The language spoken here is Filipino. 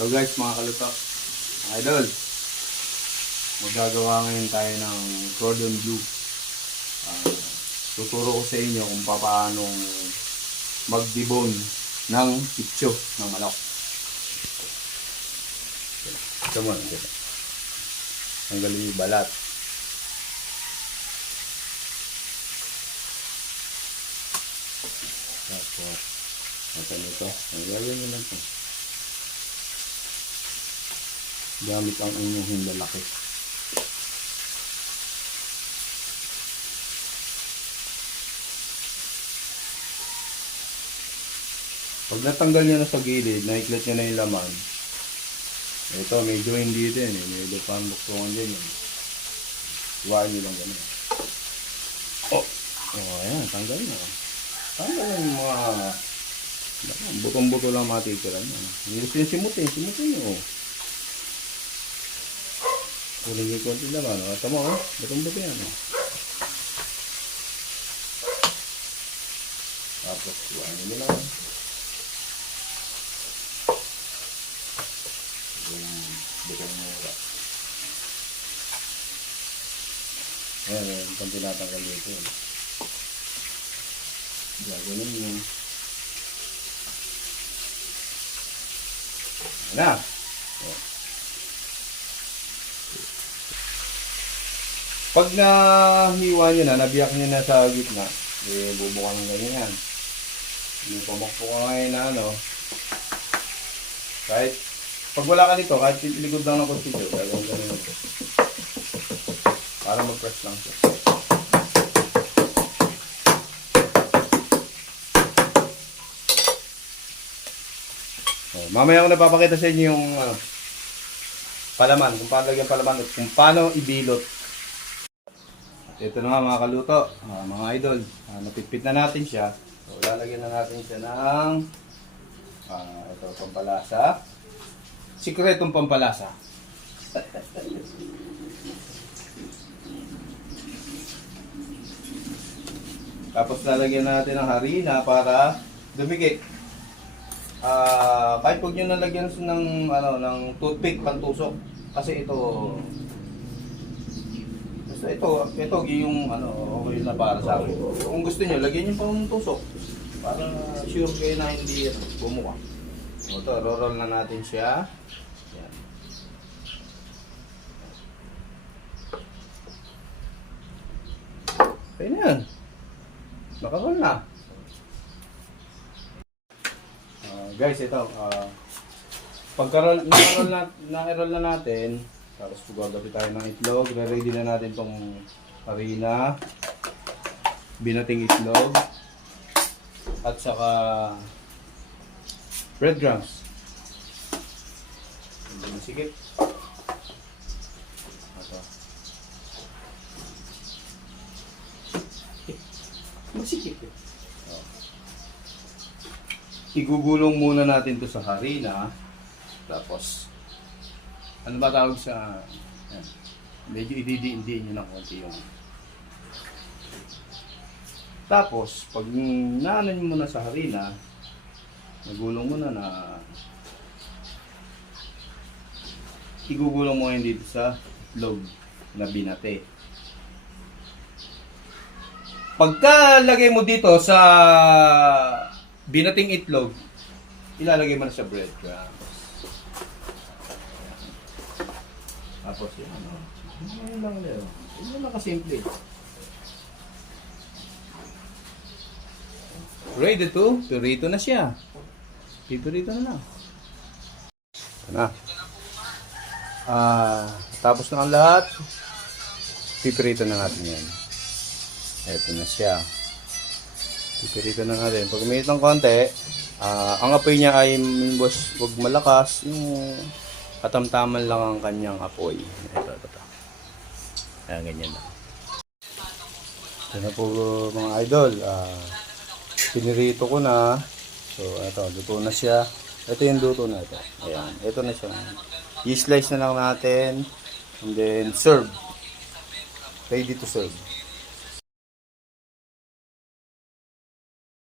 So guys, mga kaluto, idol, magagawa ngayon tayo ng cordon bleu. Tuturo ko sa inyo kung paano mag-debone ng pitso ng manok. Ito mo, tanggalin yung balat. Tapos, ito, ang gagawin nyo lang ito. Gamit ang inyong lalaki. Pag natanggal nyo na sa gilid, naiklat nyo na yung laman. Ito, medyo hindi din eh. Medyo parang buktungan din yun. Iwain nyo lang ganun. Oh, ayan, tanggal na. Tanggal na yung mga butong-buto lang matitira nyo. Hindi simutin nyo. Kunin yung konti naman. Tama o, butong-buto yan. Tapos, iwain nyo lang. Butong mura. Ayan, pag tinatanggal dito. Gagawin nyo. Ayan na. Pag nahiwa nyo na, nabiyak nyo na sa gitna, bubukan ng ganyan. Yung pamakpo ka ngayon na kahit pag wala ka dito, kahit iligod lang ng konti dito, gagawin ganyan. Para mag-press lang siya. Mamaya ako napapakita sa inyo yung palaman, kung paano lagyan palaman at kung paano ibilot. At ito na nga mga kaluto, mga idol, napitpit na natin siya. So lalagyan na natin siya ng ito, pampalasa. Sikretong pampalasa. Tapos lalagyan natin ng harina para dumikit. Kahit huwag nyo nalagyan ng toothpick pantusok kasi ito yung okay na para sa akin. Kung gusto nyo, lagyan nyo pang tusok para sure kayo na hindi bumuka. Ito, roll na natin siya. Yan. Okay na yan. Nakaroll na. Guys, ito. Pagka-roll na natin, tapos gagawin tayo ng itlog. Ready na natin tong harina, binating itlog, at saka breadcrumbs. Hindi masikip. Ito. Masikip eh. Igugulong muna natin to sa harina. Tapos, ano ba tawag sa... Yan. Medyo ididiin nyo ng konti yung... Tapos, pag naanan nyo muna sa harina, nagulong mo na igugulong mo ngayon dito sa itlog na binate. Pagkalagay mo dito sa binating itlog, ilalagay mo na sa breadcrumbs. Tapos yan, ano lang yun. Yan lang kasimple. Ready to pirito na siya. Pipirito na lang. Ito na. Tapos na ang lahat. Pipirito na natin yan. Ito na siya. Pipirito na natin. Pag uminit ng konti, ang apoy niya ay boss, huwag malakas. Yung katamtaman lang ang kanyang apoy. Ito. Ayan, ganyan na. Ito na po mga idol. Pinirito ko na. So, ito, luto na siya. Ito yung luto na ito. Ayan, ito na siya. I-slice na lang natin. And then, serve. Ready to serve.